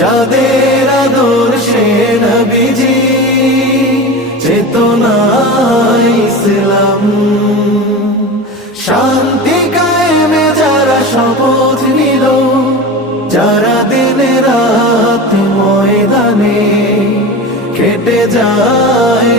যাদের আদর্শে নবীজি চেতনা ইসলাম। শান্তি কায়েমে যারা শপথ নিল, যারা দিনে রাত ময়দানে খেটে যায়